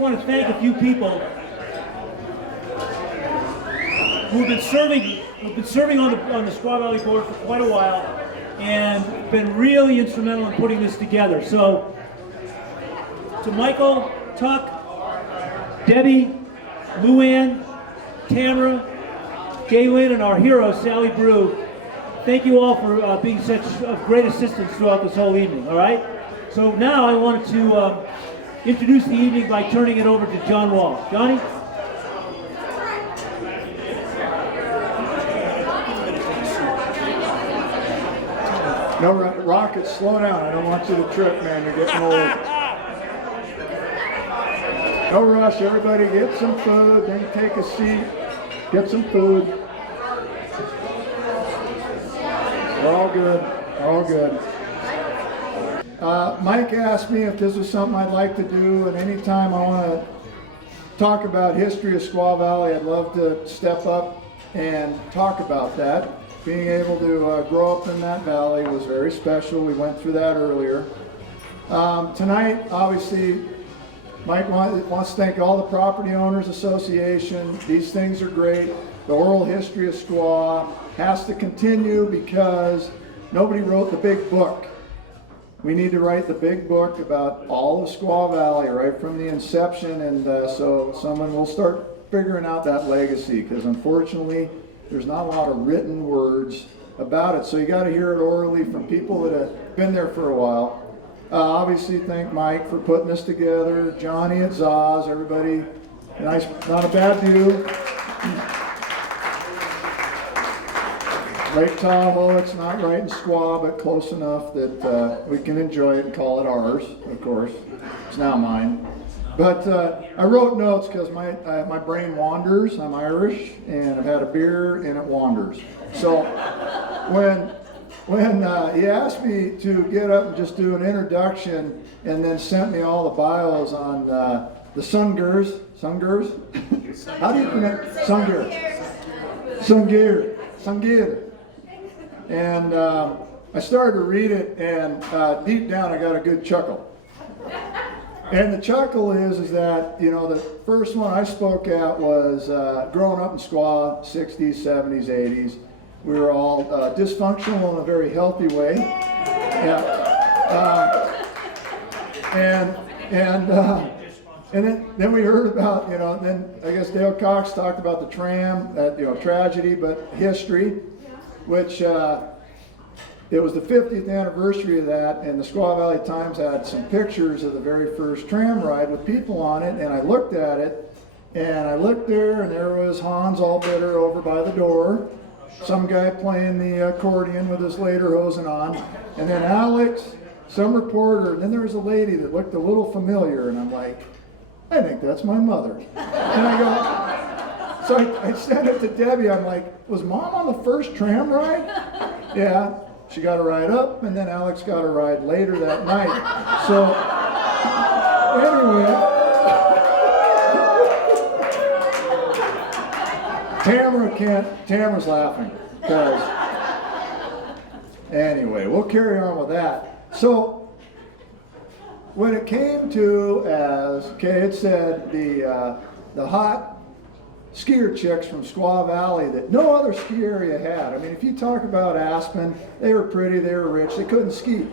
want to thank a few people who've been serving on the Squaw Valley board for quite a while and been really instrumental in putting this together. So, to Michael, Tuck, Debbie, Luann, Tamara, Galen, and our hero, Sally Brew, thank you all for being such great assistance throughout this whole evening, all right? So now I wanted to introduce the evening by turning it over to John Wall. Johnny? No, Rocket, slow down. I don't want you to trip, man. You're getting old. No rush. Everybody get some food, then take a seat. Get some food. We're all good. We're all good. Mike asked me if this was something I'd like to do, and anytime I want to talk about history of Squaw Valley, I'd love to step up and talk about that. Being able to grow up in that valley was very special. We went through that earlier. Tonight, obviously, Mike wants to thank all the Property Owners Association. These things are great. The oral history of Squaw has to continue because nobody wrote the big book. We need to write the big book about all of Squaw Valley right from the inception, and so someone will start figuring out that legacy, because unfortunately there's not a lot of written words about it, so you got to hear it orally from people that have been there for a while. Obviously thank Mike for putting this together, Johnny at Zaz, everybody, nice, not a bad view. Lake Tahoe, it's not right in Squaw, but close enough that we can enjoy it and call it ours, of course. It's now mine. But I wrote notes because my brain wanders. I'm Irish, and I've had a beer, and it wanders. So when he asked me to get up and just do an introduction, and then sent me all the bios on the SunGerGurls. How do you pronounce SunGer? And I started to read it, and deep down I got a good chuckle. And the chuckle is that, you know, the first one I spoke at was growing up in Squaw, 60s, 70s, 80s. We were all dysfunctional in a very healthy way. Yeah. And then we heard about, you know, then I guess Dale Cox talked about the tram, that, you know, tragedy, but history, which it was the 50th anniversary of that, and the Squaw Valley Times had some pictures of the very first tram ride with people on it, and I looked at it, and I looked there, and there was Hans Allbitter over by the door, some guy playing the accordion with his lederhosen on, and then Alex, some reporter, and then there was a lady that looked a little familiar, and I'm like, I think that's my mother. And I go, so I sent it to Debbie, I'm like, was Mom on the first tram ride? Yeah. She got a ride up, and then Alex got a ride later that night. So, anyway, Tamara's laughing, because, anyway, we'll carry on with that. So, when it came to, it said the hot skier chicks from Squaw Valley that no other ski area had. I mean, if you talk about Aspen, they were pretty, they were rich, they couldn't ski.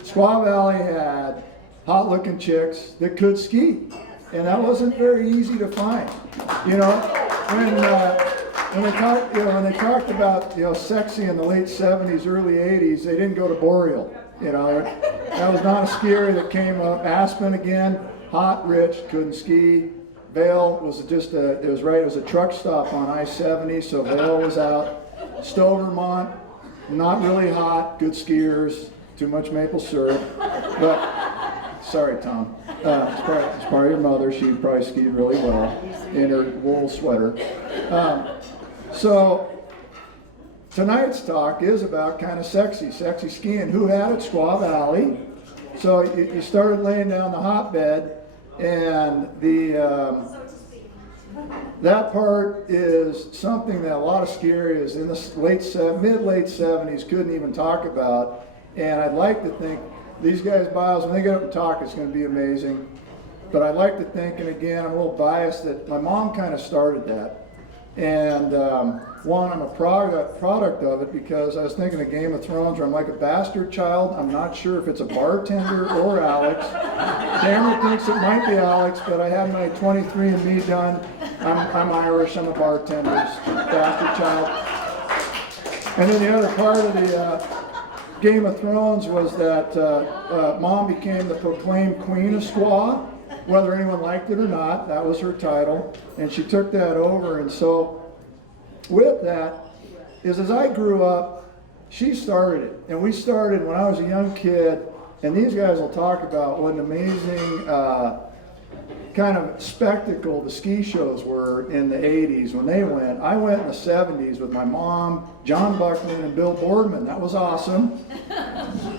Squaw Valley had hot-looking chicks that could ski, and that wasn't very easy to find. You know, when they talked about, you know, sexy in the late 70s, early 80s, they didn't go to Boreal. You know, that was not a ski area that came up. Aspen again, hot, rich, couldn't ski. Vail was just it was a truck stop on I-70, so Vail was out. Stowe, Vermont, not really hot, good skiers, too much maple syrup. But, sorry, Tom. It's probably your mother. She probably skied really well in her wool sweater. So, tonight's talk is about kind of sexy skiing. Who had it? Squaw Valley. So you started laying down the hotbed. And that part is something that a lot of ski areas in the mid-late 70s couldn't even talk about. And I'd like to think these guys' bios, when they get up and talk, it's going to be amazing. but I like to think, and again, I'm a little biased, that my mom kind of started that. And one, I'm a product of it because I was thinking of Game of Thrones where I'm like a bastard child. I'm not sure if it's a bartender or Alex. Tamara thinks it might be Alex, but I had my 23andMe done. I'm Irish, I'm a bartender's bastard child. And then the other part of the Game of Thrones was that Mom became the proclaimed queen of Squaw. Whether anyone liked it or not, that was her title, and she took that over. And so with that, as I grew up, she started it, and we started when I was a young kid, and these guys will talk about what an amazing kind of spectacle the ski shows were in the 80s when they went. I went in the 70s with my mom, John Buckman, and Bill Boardman. That was awesome.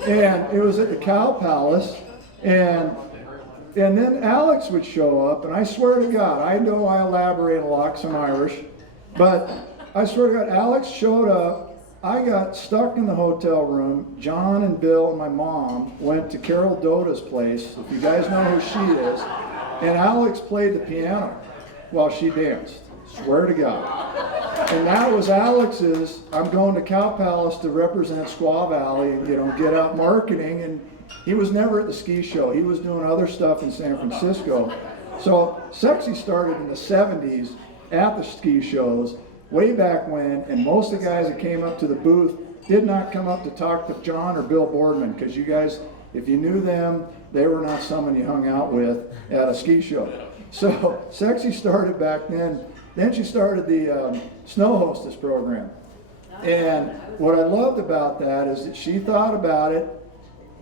And it was at the Cow Palace, and then Alex would show up, and I swear to God, I know I elaborate a lot because I'm Irish, but I swear to God, Alex showed up. I got stuck in the hotel room. John and Bill and my mom went to Carol Doda's place, if you guys know who she is, and Alex played the piano while she danced. Swear to God. And that was Alex's, I'm going to Cow Palace to represent Squaw Valley and, get out marketing, and he was never at the ski show. He was doing other stuff in San Francisco. So Sexy started in the 70s at the ski shows, way back when, and most of the guys that came up to the booth did not come up to talk to John or Bill Boardman, because you guys, if you knew them, they were not someone you hung out with at a ski show. So Sexy started back then. Then she started the Snow Hostess program. And what I loved about that is that she thought about it,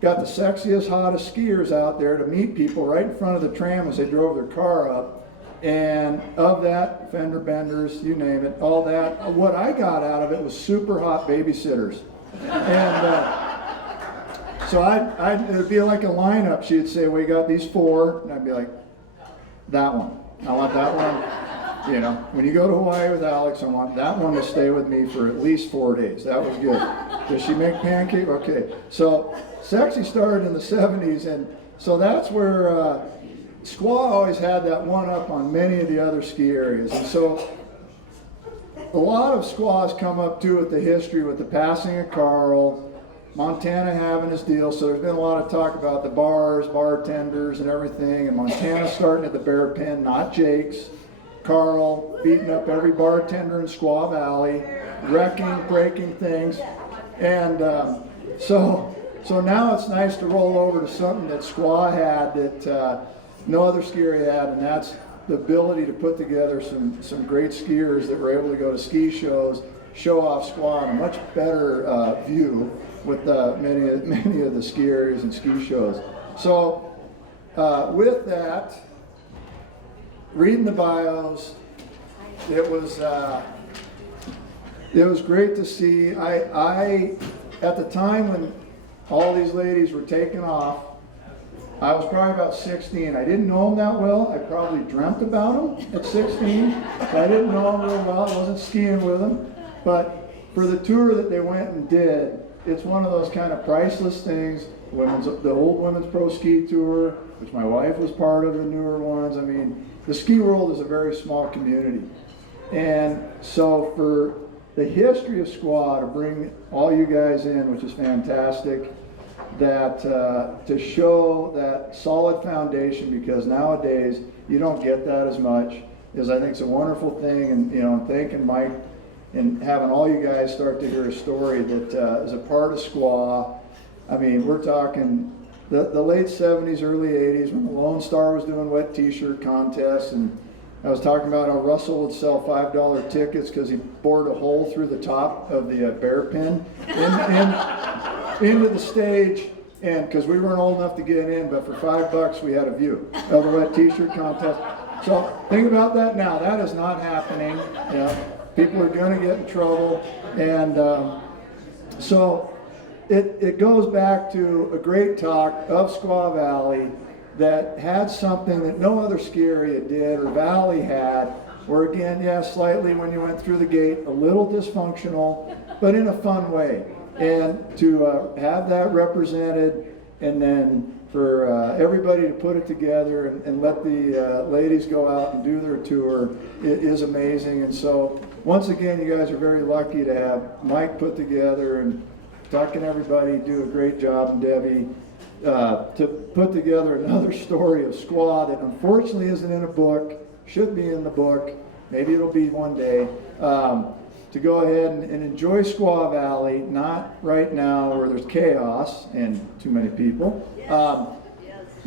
got the sexiest, hottest skiers out there to meet people right in front of the tram as they drove their car up. And of that, fender benders, you name it, all that, what I got out of it was super hot babysitters. And so it'd be like a lineup. She'd say, we got these 4, and I'd be like, that one. I want that one. When you go to Hawaii with Alex, I want that one to stay with me for at least 4 days. That was good. Does she make pancake? Okay. So Sexy started in the 70s, and so that's where Squaw always had that one up on many of the other ski areas. And so a lot of Squaws come up too with the history with the passing of Carl, Montana having his deal. So there's been a lot of talk about the bars, bartenders, and everything, and Montana starting at the Bear Pen, not Jake's. Carl beating up every bartender in Squaw Valley, wrecking, breaking things. And so now it's nice to roll over to something that Squaw had that no other ski area had, and that's the ability to put together some great skiers that were able to go to ski shows, show off Squaw in a much better view with many of the ski areas and ski shows. So with that, reading the bios, it was great to see. I at the time when all these ladies were taking off, I was probably about 16. I didn't know them that well. I probably dreamt about them at 16. So I didn't know them real well. I wasn't skiing with them. But for the tour that they went and did, it's one of those kind of priceless things. The old Women's Pro Ski Tour, which my wife was part of, the newer ones. I mean, the ski world is a very small community. And so for the history of Squaw to bring all you guys in, which is fantastic, that to show that solid foundation, because nowadays you don't get that as much, is I think it's a wonderful thing. And thanking Mike and having all you guys start to hear a story that is a part of Squaw. I mean, we're talking the late 70s, early 80s, when the Lone Star was doing wet t-shirt contests, and I was talking about how Russell would sell $5 tickets because he bored a hole through the top of the bear pin into the stage, and because we weren't old enough to get in, but for $5 we had a view of the wet t-shirt contest. So think about that now. That is not happening. People are going to get in trouble, and so it goes back to a great talk of Squaw Valley that had something that no other ski area did or valley had, where again, slightly when you went through the gate, a little dysfunctional, but in a fun way. And to have that represented, and then everybody to put it together and let the ladies go out and do their tour is amazing. And so once again, you guys are very lucky to have Mike put together and Tuck and everybody do a great job, and Debbie, to put together another story of Squaw that unfortunately isn't in a book, should be in the book, maybe it'll be one day, to go ahead and enjoy Squaw Valley, not right now where there's chaos and too many people,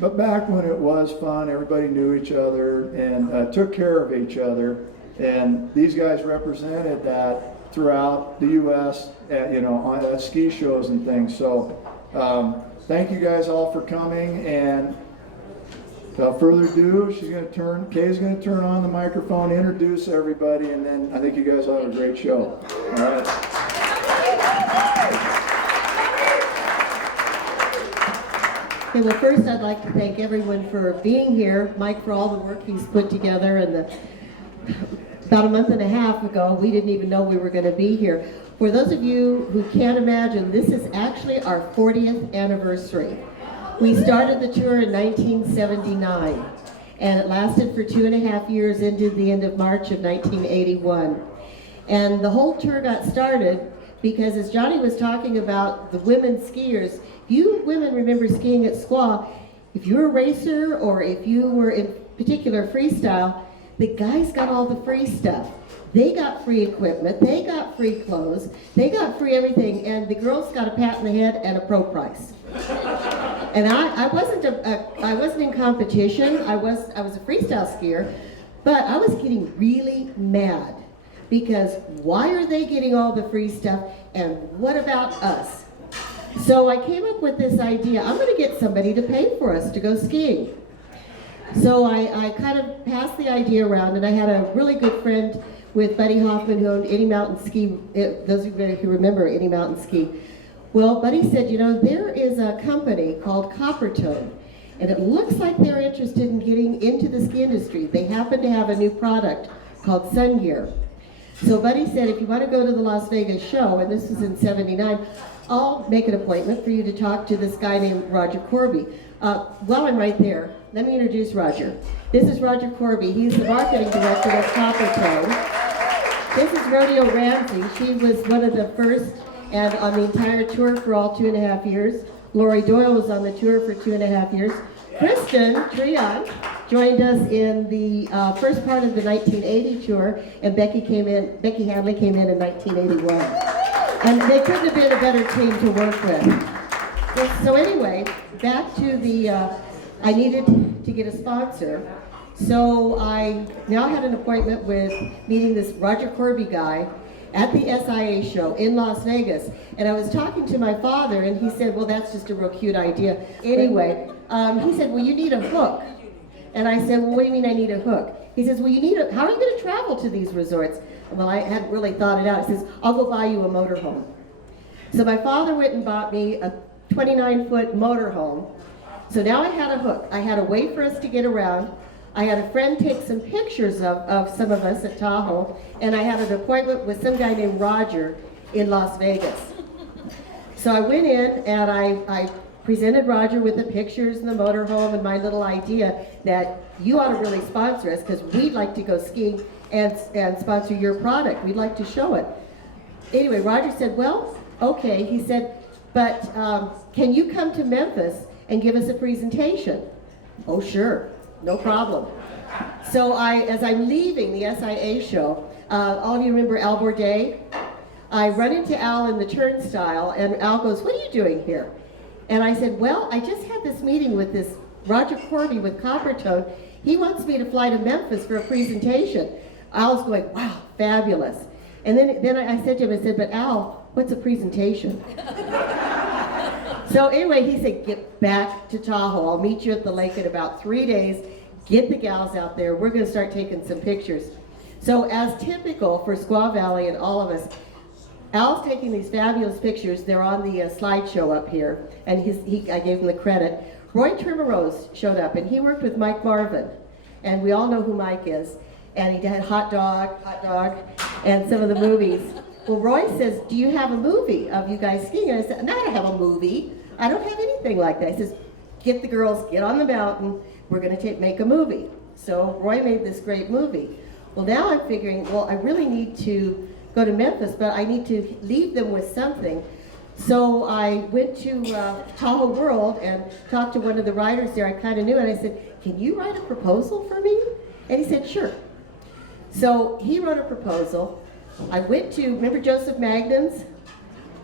but back when it was fun, everybody knew each other and took care of each other, and these guys represented that throughout the U.S. At ski shows and things. So thank you guys all for coming, and without further ado, Kay's going to turn on the microphone, introduce everybody, and then I think you guys will have a great show. All right. Okay, well, first I'd like to thank everyone for being here. Mike for all the work he's put together, and about a month and a half ago, we didn't even know we were going to be here. For those of you who can't imagine, this is actually our 40th anniversary. We started the tour in 1979, and it lasted for 2.5 years into the end of March of 1981. And the whole tour got started because, as Johnny was talking about the women skiers, you women remember skiing at Squaw, if you were a racer or if you were in particular freestyle, the guys got all the free stuff. They got free equipment, they got free clothes, they got free everything, and the girls got a pat in the head and a pro price. And I wasn't in competition. I was a freestyle skier, but I was getting really mad because why are they getting all the free stuff and what about us? So I came up with this idea. I'm going to get somebody to pay for us to go skiing. So I kind of passed the idea around, and I had a really good friend with Buddy Hoffman who owned Any Mountain Ski. Those of you who remember Any Mountain Ski. Well, Buddy said, there is a company called Coppertone, and it looks like they're interested in getting into the ski industry. They happen to have a new product called SunGear. So Buddy said, if you want to go to the Las Vegas show, and this was in '79, I'll make an appointment for you to talk to this guy named Roger Corby. While I'm right there, let me introduce Roger. This is Roger Corby. He's the marketing director of Coppertone. This is Rodeo Ramsey. She was one of the first and on the entire tour for all 2.5 years. Lori Doyle was on the tour for 2.5 years. Kristen Trion joined us in the first part of the 1980 tour, and Becky Hadley came in 1981. And they couldn't have been a better team to work with. So anyway, back to the, I needed to get a sponsor. So I now had an appointment with meeting this Roger Corby guy at the SIA show in Las Vegas. And I was talking to my father, and he said, well, that's just a real cute idea. Anyway, he said, well, you need a hook. And I said, well, what do you mean I need a hook? He says, well, how are you going to travel to these resorts? Well, I hadn't really thought it out. He says, I'll go buy you a motorhome. So my father went and bought me a 29-foot motorhome. So now I had a hook. I had a way for us to get around. I had a friend take some pictures of some of us at Tahoe, and I had an appointment with some guy named Roger in Las Vegas. So I went in and I presented Roger with the pictures and the motorhome and my little idea that you ought to really sponsor us because we'd like to go skiing and sponsor your product. We'd like to show it. Anyway, Roger said, well, okay. He said, but can you come to Memphis and give us a presentation? Oh, sure. No problem. So as I'm leaving the SIA show, all of you remember Al Bourdet? I run into Al in the turnstile, and Al goes, what are you doing here? And I said, well, I just had this meeting with this Roger Corby with Coppertone. He wants me to fly to Memphis for a presentation. Al's going, wow, fabulous. And then I said to him, I said, but Al, what's a presentation? So anyway, he said, get back to Tahoe. I'll meet you at the lake in about 3 days. Get the gals out there. We're going to start taking some pictures. So as typical for Squaw Valley and all of us, Al's taking these fabulous pictures. They're on the slideshow up here, and I gave him the credit. Roy Turmerose showed up, and he worked with Mike Marvin, and we all know who Mike is. And he did Hot Dog, and some of the movies. Well, Roy says, do you have a movie of you guys skiing? And I said, no, I don't have a movie. I don't have anything like that. He says, get the girls, get on the mountain, we're going to make a movie. So Roy made this great movie. Well, now I'm figuring, well, I really need to go to Memphis, but I need to leave them with something. So I went to Tahoe World and talked to one of the writers there I kind of knew, and I said, can you write a proposal for me? And he said, sure. So he wrote a proposal. I went to, remember Joseph Magnan's?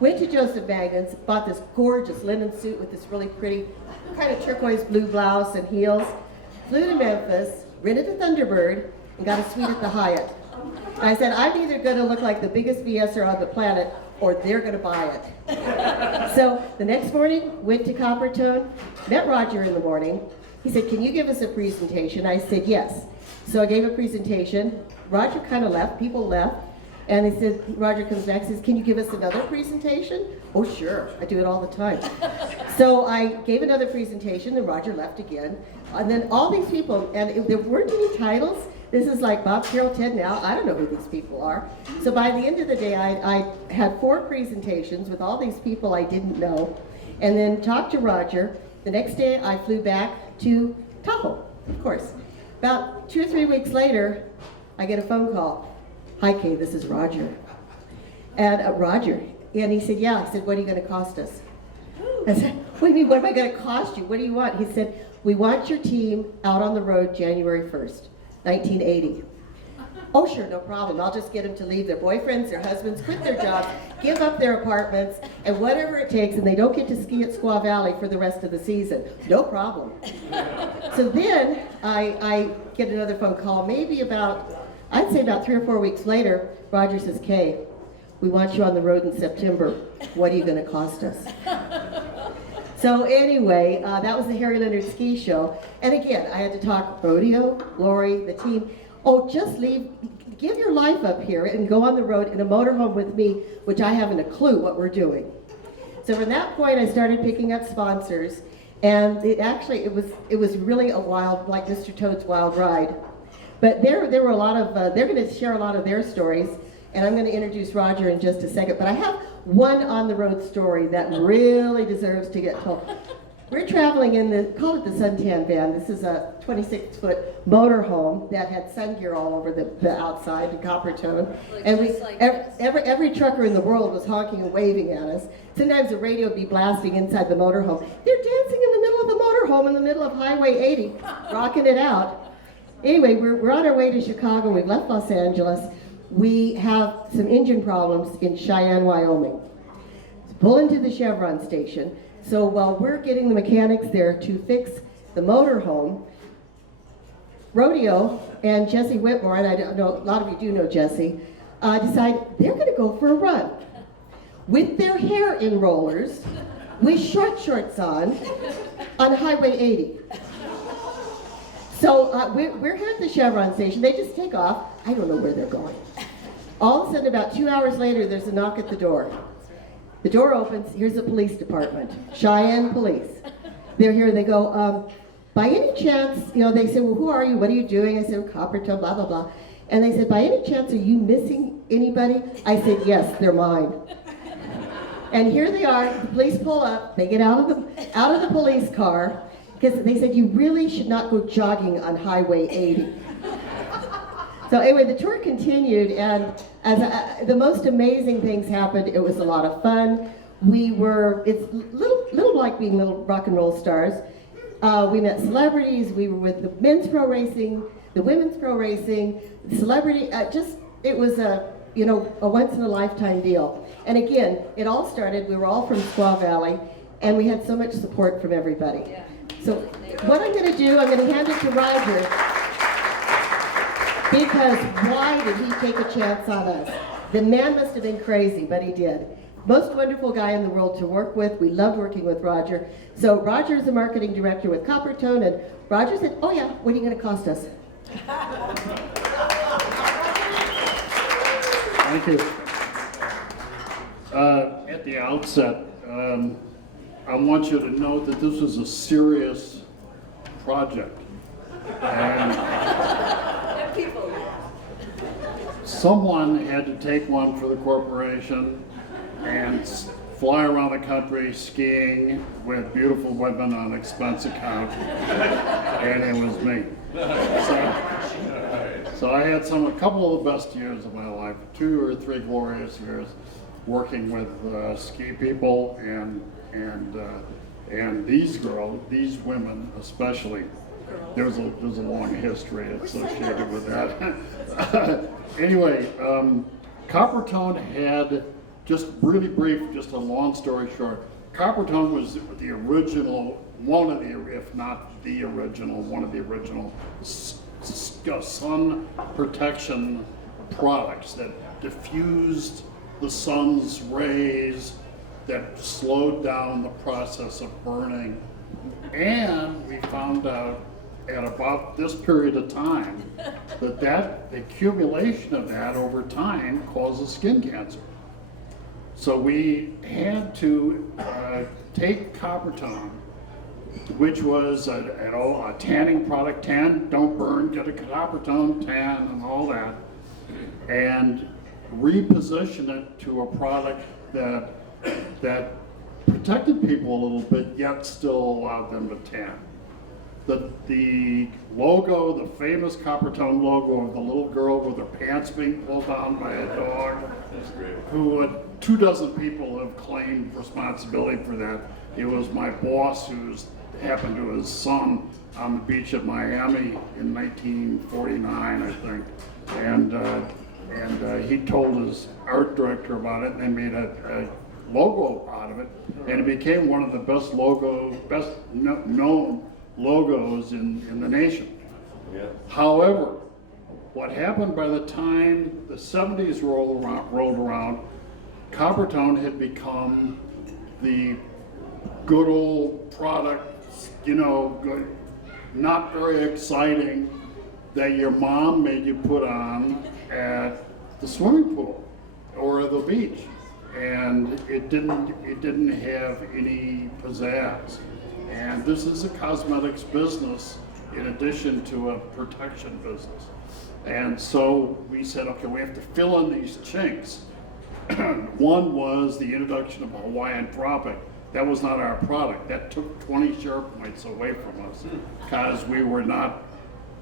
Went to Joseph Magnan's, bought this gorgeous linen suit with this really pretty kind of turquoise blue blouse and heels, flew to Memphis, rented a Thunderbird, and got a suite at the Hyatt. And I said, I'm either going to look like the biggest BSer on the planet, or they're going to buy it. So the next morning, went to Coppertone, met Roger in the morning. He said, can you give us a presentation? I said, yes. So I gave a presentation. Roger kind of left, people left. And he said, Roger comes back and says, can you give us another presentation? Oh, sure, I do it all the time. So I gave another presentation and Roger left again. And then all these people, and there weren't any titles. This is like Bob, Carol, Ted now. I don't know who these people are. So by the end of the day, I had 4 presentations with all these people I didn't know. And then talked to Roger. The next day, I flew back to Tahoe, of course. About 2 or 3 weeks later, I get a phone call. Hi, Kay, this is Roger. And Roger, and he said, yeah. I said, what are you going to cost us? I said, what do you mean, what am I going to cost you? What do you want? He said, we want your team out on the road January 1st, 1980. Oh, sure, no problem. I'll just get them to leave their boyfriends, their husbands, quit their jobs, give up their apartments, and whatever it takes, and they don't get to ski at Squaw Valley for the rest of the season. No problem. So then I get another phone call, maybe I'd say about 3 or 4 weeks later. Roger says, Kay, we want you on the road in September. What are you going to cost us? So anyway, that was the Harry Leonard Ski Show. And again, I had to talk rodeo, Lori, the team. Oh, just give your life up here and go on the road in a motorhome with me, which I haven't a clue what we're doing. So from that point, I started picking up sponsors, and it was really a wild, like Mr. Toad's Wild Ride. But there were a lot of, they're going to share a lot of their stories, and I'm going to introduce Roger in just a second. But I have one on-the-road story that really deserves to get told. We're traveling in call it the suntan van. This is a 26-foot motorhome that had sun gear all over the outside, the Coppertone. And every trucker in the world was honking and waving at us. Sometimes the radio would be blasting inside the motorhome. They're dancing in the middle of the motorhome in the middle of Highway 80, rocking it out. Anyway, we're on our way to Chicago. We've left Los Angeles. We have some engine problems in Cheyenne, Wyoming. Pull into the Chevron station. So while we're getting the mechanics there to fix the motorhome, Rodeo and Jesse Whitmore, and I don't know, a lot of you do know Jesse, decide they're going to go for a run with their hair in rollers, with shorts on Highway 80. So we're here at the Chevron station. They just take off. I don't know where they're going. All of a sudden, about 2 hours later, there's a knock at the door. The door opens. Here's the police department, Cheyenne Police. They're here. They go, by any chance, they say, well, who are you? What are you doing? I said, Coppertone, blah, blah, blah. And they said, by any chance, are you missing anybody? I said, yes, they're mine. And here they are. The police pull up. They get out of the police car, because they said, you really should not go jogging on Highway 80. So anyway, the tour continued, and as the most amazing things happened. It was a lot of fun. It's little like being little rock and roll stars. We met celebrities. We were with the men's pro racing, the women's pro racing, celebrity. It was a once in a lifetime deal. And again, it all started. We were all from Squaw Valley, and we had so much support from everybody. Yeah. So what I'm going to do, I'm going to hand it to Roger, because why did he take a chance on us? The man must have been crazy, but he did. Most wonderful guy in the world to work with. We loved working with Roger. So Roger is the marketing director with Coppertone, and Roger said, oh yeah, what are you going to cost us? Thank you. At the outset, I want you to know that this was a serious project. And someone had to take one for the corporation and fly around the country skiing with beautiful women on expense account, and it was me. So I had a couple of the best years of my life, 2 or 3 glorious years working with ski people and these girls, these women especially. There's a long history associated with that. Anyway, Coppertone had, just really brief, just a long story short, Coppertone was the original, one of the, if not the original, one of the original sun protection products that diffused the sun's rays, that slowed down the process of burning. And we found out at about this period of time that the accumulation of that over time causes skin cancer. So we had to take Coppertone, which was a tanning product, tan, don't burn, get a Coppertone tan and all that, and reposition it to a product that protected people a little bit, yet still allowed them to tan. The logo, the famous Coppertone logo of the little girl with her pants being pulled down by a dog, who 24 people have claimed responsibility for that. It was my boss, who's happened to his son on the beach at Miami in 1949, I think, and he told his art director about it, and they made a logo out of it, and it became one of the best known logos in the nation. Yeah. However, what happened by the time the 70s rolled around, Coppertone had become the good old product, good, not very exciting, that your mom made you put on at the swimming pool or the beach, and it didn't have any pizzazz. And this is a cosmetics business in addition to a protection business. And so we said, okay, we have to fill in these chinks. One was the introduction of Hawaiian Tropic. That was not our product. That took 20 share points away from us because we were not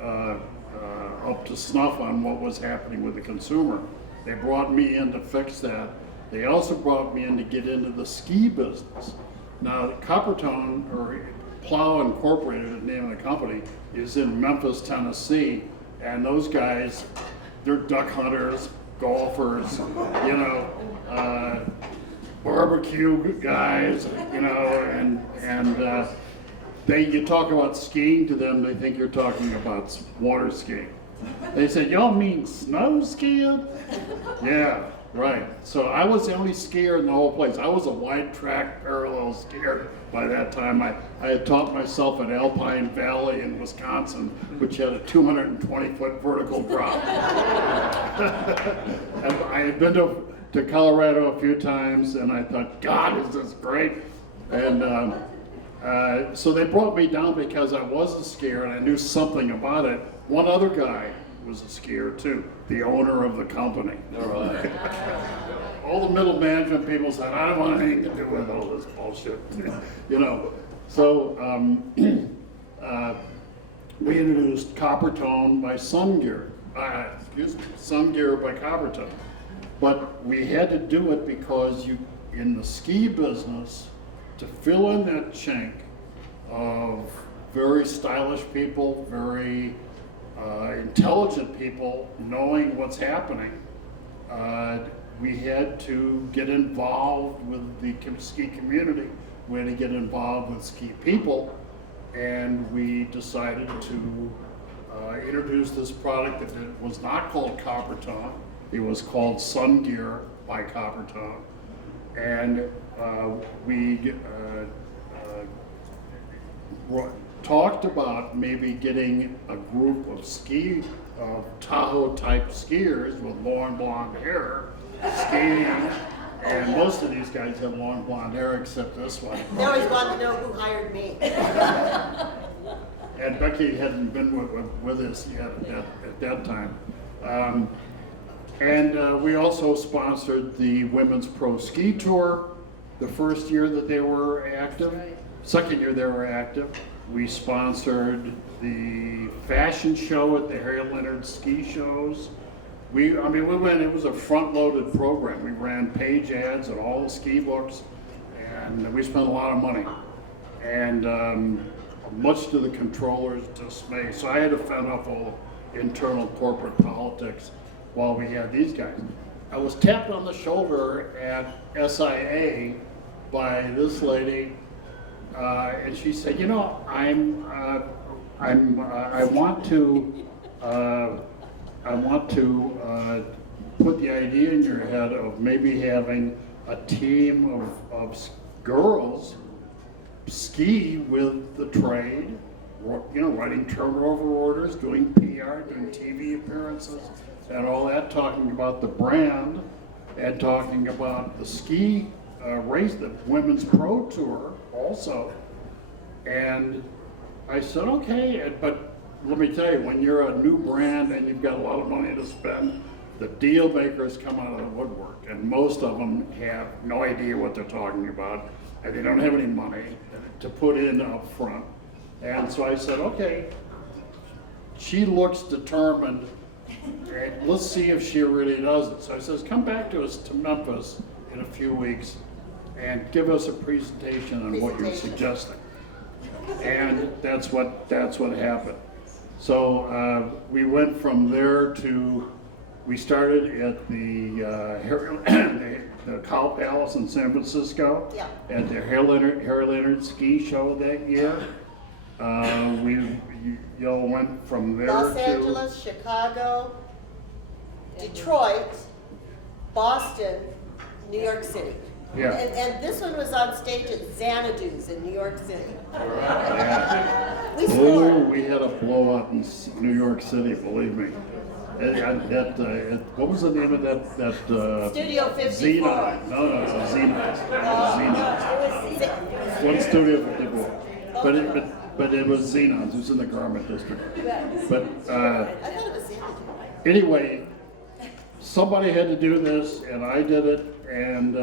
up to snuff on what was happening with the consumer. They brought me in to fix that. They also brought me in to get into the ski business. Now, Coppertone, or Plow Incorporated, the name of the company, is in Memphis, Tennessee, and those guys, they're duck hunters, golfers, barbecue guys, and you talk about skiing to them, they think you're talking about water skiing. They said, y'all mean snow skiing? Yeah. Right. So I was the only skier in the whole place. I was a wide track parallel skier by that time. I had taught myself at Alpine Valley in Wisconsin, which had a 220-foot vertical drop. And I had been to Colorado a few times, and I thought, God, is this great? And so they brought me down because I was a skier and I knew something about it. One other guy was a skier too, the owner of the company. All right. All the middle management people said, I don't want anything to do with all this bullshit, So we introduced Coppertone by SunGear by Coppertone. But we had to do it because in the ski business, to fill in that chink of very stylish people, very intelligent people knowing what's happening, we had to get involved with the ski community. We had to get involved with ski people, and we decided to introduce this product that was not called Coppertone. It was called SunGear by Coppertone, and we talked about maybe getting a group of Tahoe type skiers with long blonde hair skiing, and most of these guys have long blonde hair except this one. They always want to know who hired me. And Becky hadn't been with us yet at that time. And we also sponsored the Women's Pro Ski Tour the first year that they were active. Second year they were active, we sponsored the fashion show at the Harry Leonard ski shows. We went, it was a front-loaded program. We ran page ads in all the ski books, and we spent a lot of money. And much to the controller's dismay. So I had to fend off all internal corporate politics while we had these guys. I was tapped on the shoulder at SIA by this lady, and she said, "You know, I want to put the idea in your head of maybe having a team of girls ski with the trade, writing turnover orders, doing PR, doing TV appearances, and all that, talking about the brand and talking about the ski race, the women's pro tour also." And I said, okay, but let me tell you, when you're a new brand and you've got a lot of money to spend, the deal makers come out of the woodwork, and most of them have no idea what they're talking about, and they don't have any money to put in up front. And so I said, okay, she looks determined, and let's see if she really does it. So I says, come back to us to Memphis in a few weeks and give us a presentation on what you're suggesting. And that's what happened. So we went from there to, we started at the Cow Palace in San Francisco, at the Harry Leonard ski show that year. We all went from there Los to Angeles, Chicago, Detroit, Boston, New York City. Yeah. And this one was on stage at Xanadu's in New York City. Yeah. We Oh, scored. we had a blowout in New York City, believe me. What was the name of that? Studio 54. Xenon. No, it was Xenon. Xenon. It was One Studio 54. But it was Xenon's. It was in the garment district. But I thought it was Xanadu. anyway, somebody had to do this, and I did it. And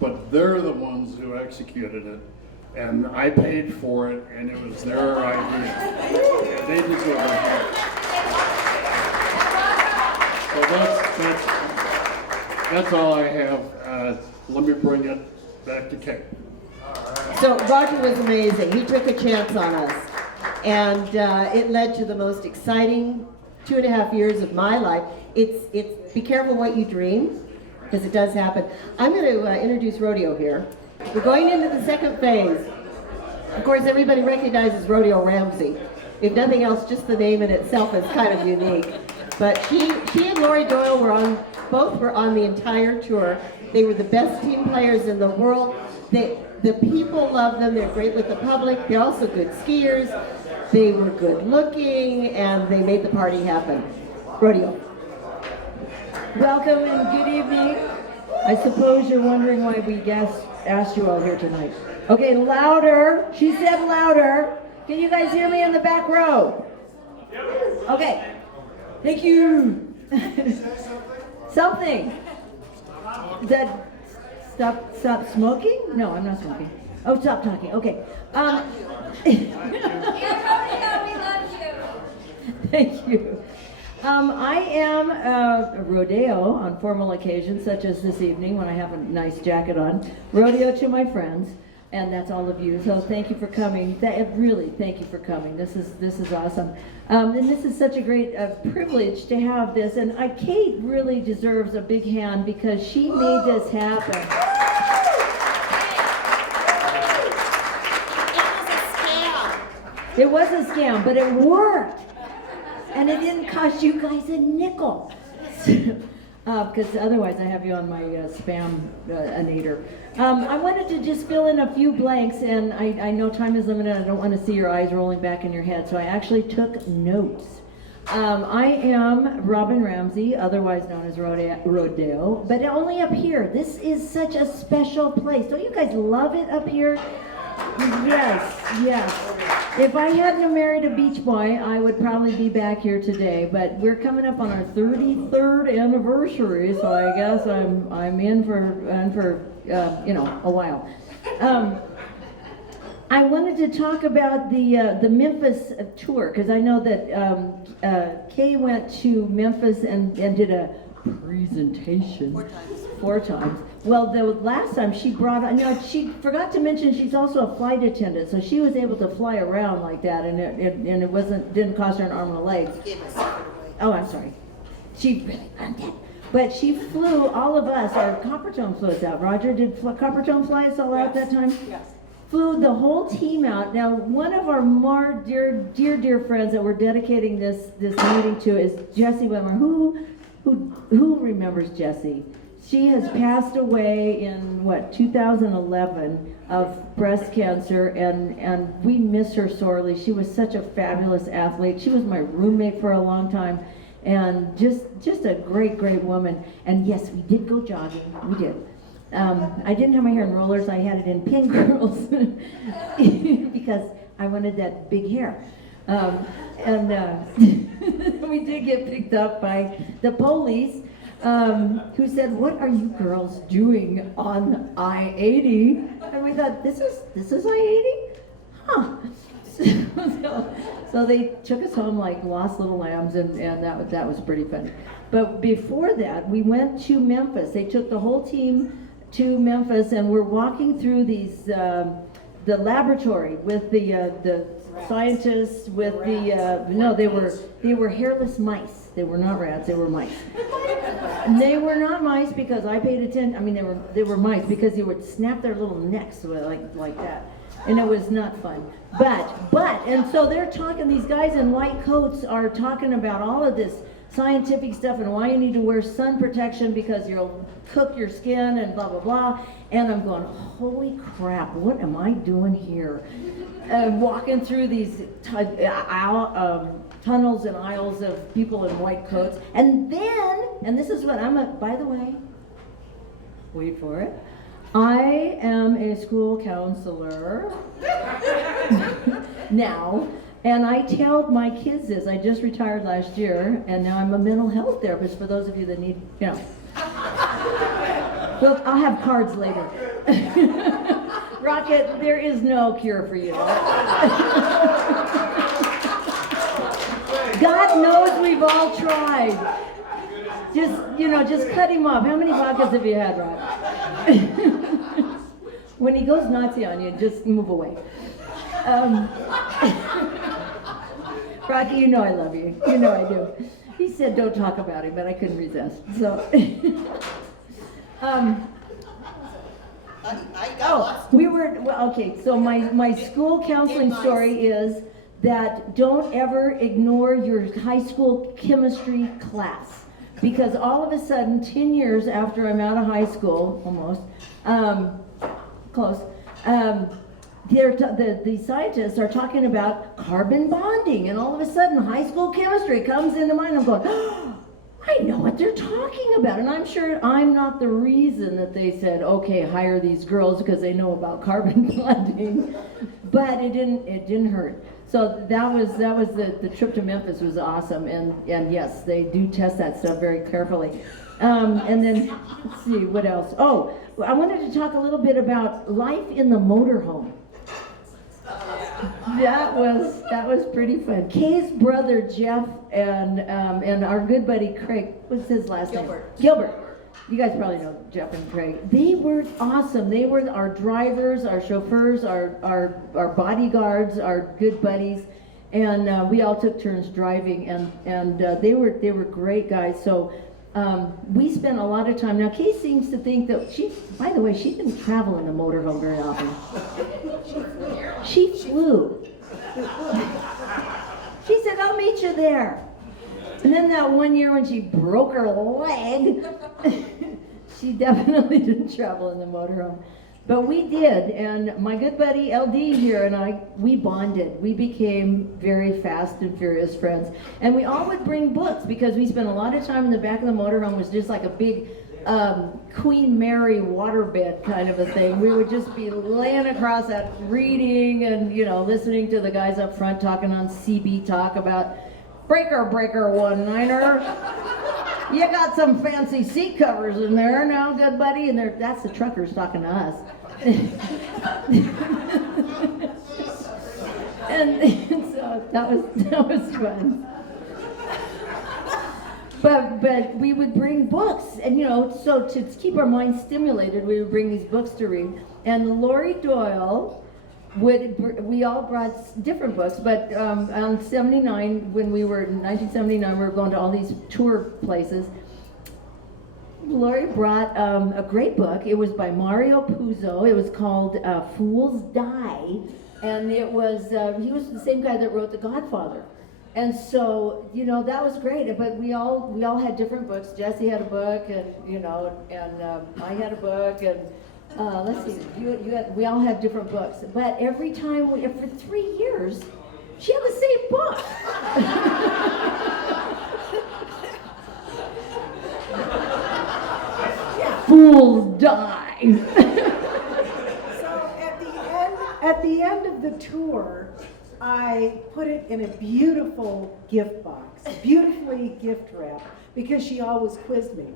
but they're the ones who executed it, and I paid for it, and it was their idea. And they deserve it. So that's all I have. Let me bring it back to Kate. So Roger was amazing. He took a chance on us, and it led to the most exciting 2.5 years of my life. It's be careful what you dream, because it does happen. I'm going to introduce Rodeo here. We're going into the second phase. Of course, everybody recognizes Rodeo Ramsey. If nothing else, just the name in itself is kind of unique. But she and Lori Doyle both were on the entire tour. They were the best team players in the world. The people love them. They're great with the public. They're also good skiers. They were good looking, and they made the party happen. Rodeo. Welcome and good evening. I suppose you're wondering why we asked you all here tonight. Okay, louder. She said louder. Can you guys hear me in the back row? Okay. Thank you. Something. That stop smoking? No, I'm not smoking. Oh, stop talking. Okay. Thank you. I am a rodeo on formal occasions, such as this evening when I have a nice jacket on. Rodeo to my friends, and that's all of you. So thank you for coming. Really, thank you for coming. This is awesome, and this is such a great privilege to have this. And Kate really deserves a big hand because she made this happen. It was a scam, but it worked. And it didn't cost you guys a nickel. Because otherwise I have you on my spam-anator. I wanted to just fill in a few blanks, and I know time is limited. I don't want to see your eyes rolling back in your head, so I actually took notes. I am Robin Ramsey, otherwise known as Rodeo, but only up here. This is such a special place. Don't you guys love it up here? Yes. If I hadn't married a beach boy, I would probably be back here today. But we're coming up on our 33rd anniversary, so I guess I'm in for a while. I wanted to talk about the Memphis tour, because I know that Kay went to Memphis and did a presentation. 4 times. 4 times. Well, the last time she brought, she forgot to mention she's also a flight attendant, so she was able to fly around like that, and it didn't cost her an arm and a leg. Gave us secret away. Oh, I'm sorry. She really earned it. But she flew all of us. Our Coppertone flew us out. Roger, did Coppertone fly us all out that time? Yes. Flew the whole team out. Now, one of our more dear friends that we're dedicating this meeting to is Jessie Wimmer. Who remembers Jessie? She has passed away in 2011 of breast cancer, and we miss her sorely. She was such a fabulous athlete. She was my roommate for a long time, and just a great woman. And yes, we did go jogging. We did. I didn't have my hair in rollers. I had it in pin curls because I wanted that big hair. We did get picked up by the police, who said, "What are you girls doing on I-80?" And we thought, this is I-80? Huh. So they took us home like lost little lambs, and that was pretty funny. But before that, we went to Memphis. They took the whole team to Memphis, and we're walking through these the laboratory with the scientists, with they were hairless mice. They were not rats, they were mice. They were not mice because I paid attention. I mean, they were mice because they would snap their little necks like that, and it was not fun. And so they're talking. These guys in white coats are talking about all of this scientific stuff and why you need to wear sun protection because you'll cook your skin and blah blah blah. And I'm going, holy crap, what am I doing here? Walking through these tunnels and aisles of people in white coats. And then, and this is what by the way, wait for it, I am a school counselor now, and I tell my kids this. I just retired last year, and now I'm a mental health therapist for those of you that need, Well, I'll have cards later. Rocket, there is no cure for you. God knows we've all tried. Just cut him off. How many vodkas have you had, Rock? When he goes Nazi on you, just move away. Rocky, you know I love you. You know I do. He said don't talk about him, but I couldn't resist. So, I got lost. Okay, so my school counseling story is that don't ever ignore your high school chemistry class, because all of a sudden, 10 years after I'm out of high school, almost, close, the scientists are talking about carbon bonding, and all of a sudden high school chemistry comes into mind. I'm going, oh, I know what they're talking about, and I'm sure I'm not the reason that they said, okay, hire these girls because they know about carbon bonding, but it didn't hurt. So that was the trip to Memphis was awesome, and yes, they do test that stuff very carefully. And then let's see what else. Oh, I wanted to talk a little bit about life in the motorhome. That was pretty fun. Kay's brother Jeff and our good buddy Craig, what's his last name? Gilbert. You guys probably know Jeff and Craig. They were awesome. They were our drivers, our chauffeurs, our bodyguards, our good buddies, and we all took turns driving. And they were great guys. So we spent a lot of time. Now Kay seems to think that she didn't travel in the motorhome very often. She flew. She said, "I'll meet you there." And then that one year when she broke her leg, she definitely didn't travel in the motorhome. But we did, and my good buddy LD here and I, we bonded. We became very fast and furious friends. And we all would bring books because we spent a lot of time in the back of the motorhome. Was just like a big Queen Mary waterbed kind of a thing. We would just be laying across that reading and, listening to the guys up front talking on CB Talk about breaker one-liner. You got some fancy seat covers in there now, good buddy, and that's the truckers talking to us. and so that was fun. But we would bring books, and so to keep our minds stimulated, we would bring these books to read. And Lori Doyle we all brought different books, but on 79, when we were in 1979, we were going to all these tour places. Lori brought a great book. It was by Mario Puzo. It was called Fools Die, and it was he was the same guy that wrote The Godfather. And so, that was great, but we all had different books. Jesse had a book, and I had a book, and let's see, we all had different books. But every time, for 3 years, she had the same book. Fools die. So at the end of the tour, I put it in a beautiful gift box, beautifully gift wrapped, because she always quizzed me.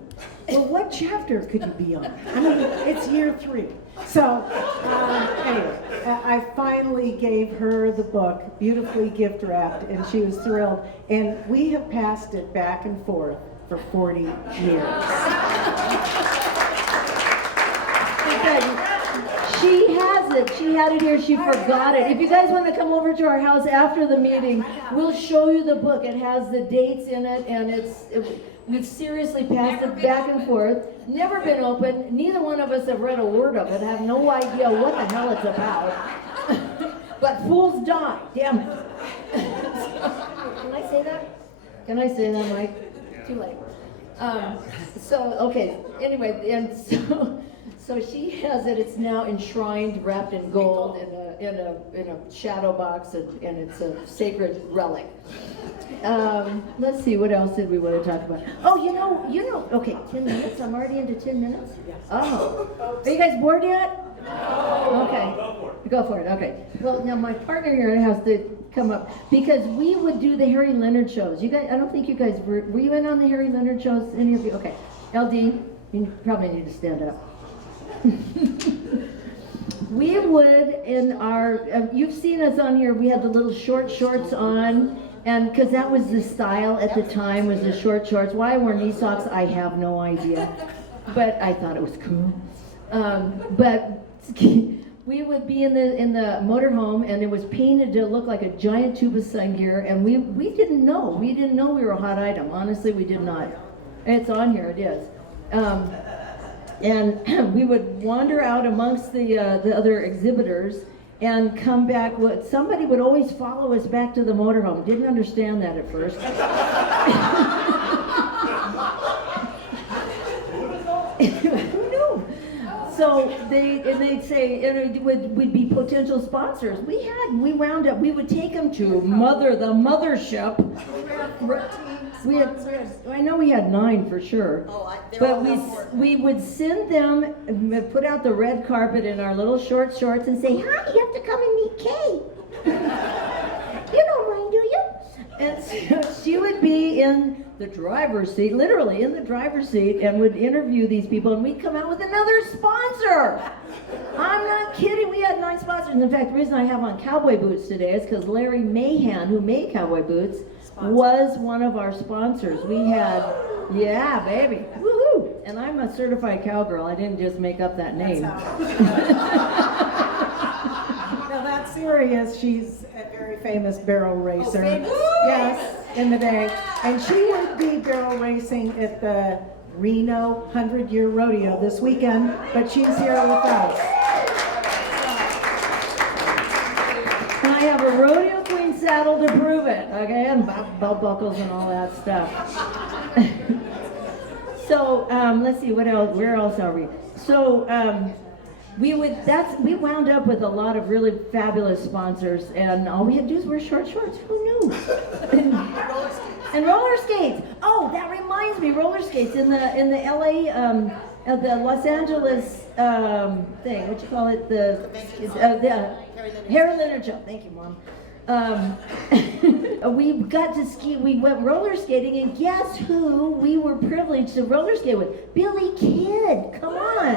Well, what chapter could you be on? I mean, it's year 3. So anyway, I finally gave her the book, beautifully gift wrapped, and she was thrilled. And we have passed it back and forth for 40 years. She has it. She had it here. She forgot it. If you guys want to come over to our house after the meeting, we'll show you the book. It has the dates in it, and we've seriously passed it back and forth. Never been opened. Neither one of us have read a word of it. Have no idea what the hell it's about. But fools die. Damn it. Can I say that? Can I say that, Mike? Too late. Okay. Anyway, and so she has it. It's now enshrined, wrapped in gold, in a shadow box, and it's a sacred relic. Let's see, what else did we want to talk about? Oh, okay, 10 minutes. I'm already into 10 minutes. Oh, are you guys bored yet? Okay, go for it. Okay. Well, now my partner here has to come up because we would do the Harry Leonard shows. You guys, I don't think you guys were you in on the Harry Leonard shows? Any of you? Okay. LD, you probably need to stand up. We would in our, you've seen us on here, we had the little short shorts on, and because that was the style at the time, was the short shorts. Why I wore knee socks, I have no idea, but I thought it was cool. But we would be in the motorhome, and it was painted to look like a giant tube of SunGear, and we didn't know we were a hot item. Honestly, we did not. It's on here, it is. And we would wander out amongst the other exhibitors and come back. Somebody would always follow us back to the motorhome. Didn't understand that at first. Who knew? So they'd say we'd be potential sponsors. We wound up. We would take them to the mothership. I know we had 9 for sure. But we would send them, put out the red carpet in our little short shorts and say, "Hi, you have to come and meet Kay." You don't mind, do you? And so she would be in the driver's seat, literally in the driver's seat, and would interview these people, and we'd come out with another sponsor. I'm not kidding. We had 9 sponsors. In fact, the reason I have on cowboy boots today is because Larry Mahan, who made cowboy boots, was one of our sponsors. We had, yeah, baby, woohoo! And I'm a certified cowgirl. I didn't just make up that name. Now that's serious. She's a very famous barrel racer. Yes, in the day. And she would be barrel racing at the Reno 100-year rodeo this weekend, but she's here with us. And I have a rodeo queen saddle to prove it, okay, and belt buckles and all that stuff. So let's see, what else? Where else are we? So we wound up with a lot of really fabulous sponsors, and all we had to do is wear short shorts. Who knew? And roller skates. Oh, that reminds me, roller skates in the LA, the Los Angeles thing. What you call it? The Harry Leonard show. Thank you, Mom. we got to ski, we went roller skating, and guess who we were privileged to roller skate with? Billy Kidd, come on.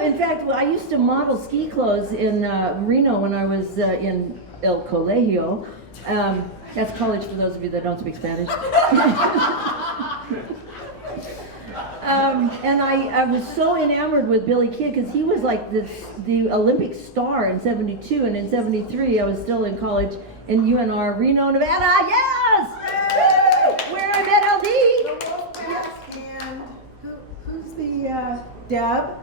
In fact, I used to model ski clothes in Reno when I was in El Colegio. That's college for those of you that don't speak Spanish. And I was so enamored with Billy Kidd because he was like the Olympic star in '72, and in '73 I was still in college in UNR, Reno, Nevada. Yes! Woo! Where I met LD. And who's the Deb?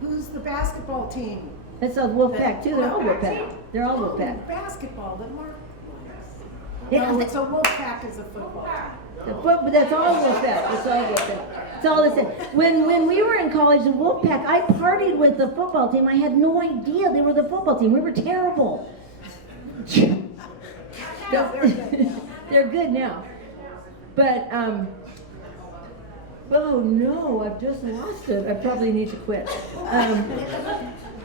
Who's the basketball team? It's a Wolfpack too. They're all Wolfpack. They're all Wolfpack. Basketball that Mark plays. Yeah, No, it's a Wolfpack is a football team. But that's all Wolfpack. That's all Wolfpack. It's all the same. When we were in college in Wolfpack, I partied with the football team. I had no idea they were the football team. We were terrible. They're good now. But oh no, I've just lost it. I probably need to quit.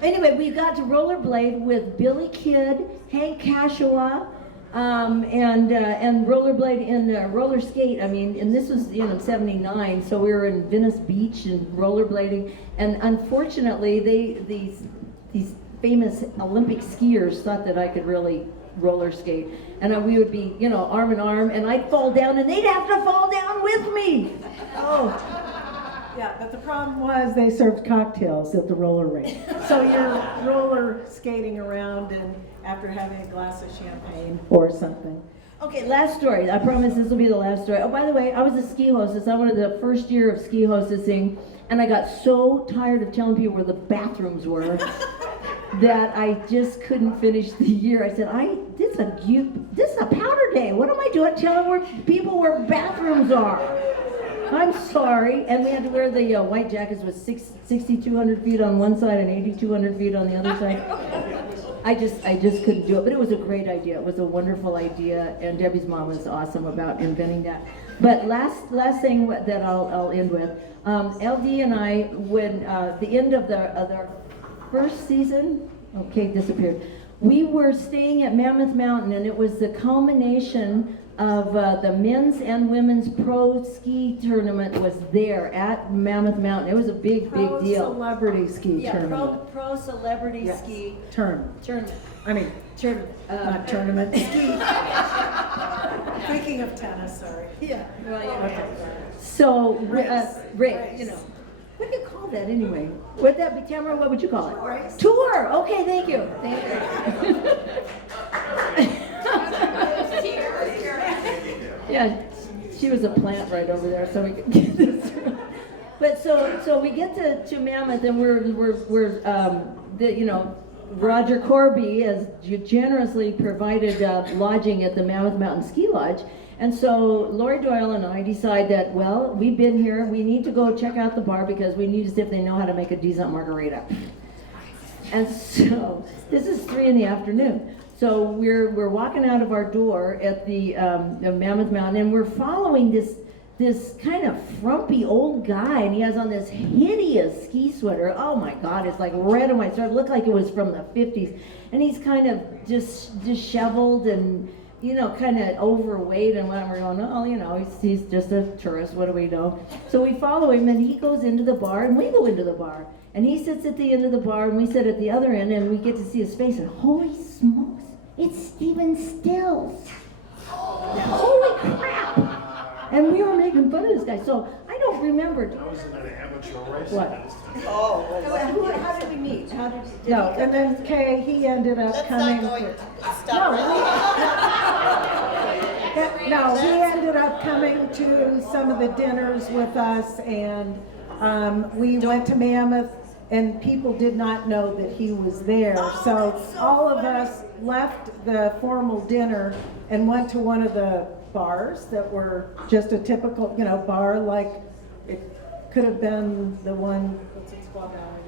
Anyway, we got to rollerblade with Billy Kidd, Hank Cashua, and rollerblade in roller skate. I mean, and this was '79, so we were in Venice Beach and rollerblading. And unfortunately, these famous Olympic skiers thought that I could really roller skate, and we would be arm in arm, and I'd fall down, and they'd have to fall down with me. Oh. Yeah, but the problem was they served cocktails at the roller rink. So you're roller skating around and after having a glass of champagne or something. Okay, last story. I promise this will be the last story. Oh, by the way, I was a ski hostess. I went to the first year of ski hostessing, and I got so tired of telling people where the bathrooms were that I just couldn't finish the year. I said, this is a powder day. What am I doing telling people where bathrooms are? I'm sorry. And we had to wear the white jackets with 6,200 feet on one side and 8,200 feet on the other side. I just couldn't do it. But it was a great idea. It was a wonderful idea, and Debbie's mom was awesome about inventing that. But last thing that I'll end with, LD and I, when the end of the first season, Kate disappeared. We were staying at Mammoth Mountain, and it was the culmination of the men's and women's pro ski tournament was there at Mammoth Mountain. It was a big deal. Celebrity ski tournament. Pro celebrity ski Tournament. I mean, not tournament. Ski. Thinking of tennis, sorry. Yeah. Well, yeah. Okay. So, Race. Race. What do you call that anyway? Would that be, Tamara, what would you call it? Race. Tour. Okay, thank you. Yeah, she was a plant right over there, so we could get this through. But so we get to Mammoth, and we're Roger Corby has generously provided lodging at the Mammoth Mountain Ski Lodge. And so Lori Doyle and I decide that, well, we've been here, we need to go check out the bar because we need to see if they know how to make a decent margarita. And so this is 3 p.m. So we're walking out of our door at the Mammoth Mountain, and we're following this kind of frumpy old guy, and he has on this hideous ski sweater. Oh my God, it's like red on my sweater. It looked like it was from the 50s. And he's kind of just disheveled and kind of overweight, and we're going, oh, he's just a tourist, what do we know? So we follow him, and he goes into the bar, and we go into the bar. And he sits at the end of the bar, and we sit at the other end, and we get to see his face, and holy smokes, it's Stephen Stills. Holy crap! And we were making fun of this guy, so I don't remember. I was in an amateur race. What? How did we meet? No, and then Kay, he ended up Let's coming. not go stop. No, he ended up coming to some of the dinners with us, and we went to Mammoth, and people did not know that he was there. So that's so all of funny. us left the formal dinner and went to one of the bars that were just a typical, bar, like it could have been the one, what's it, Squaw Valley?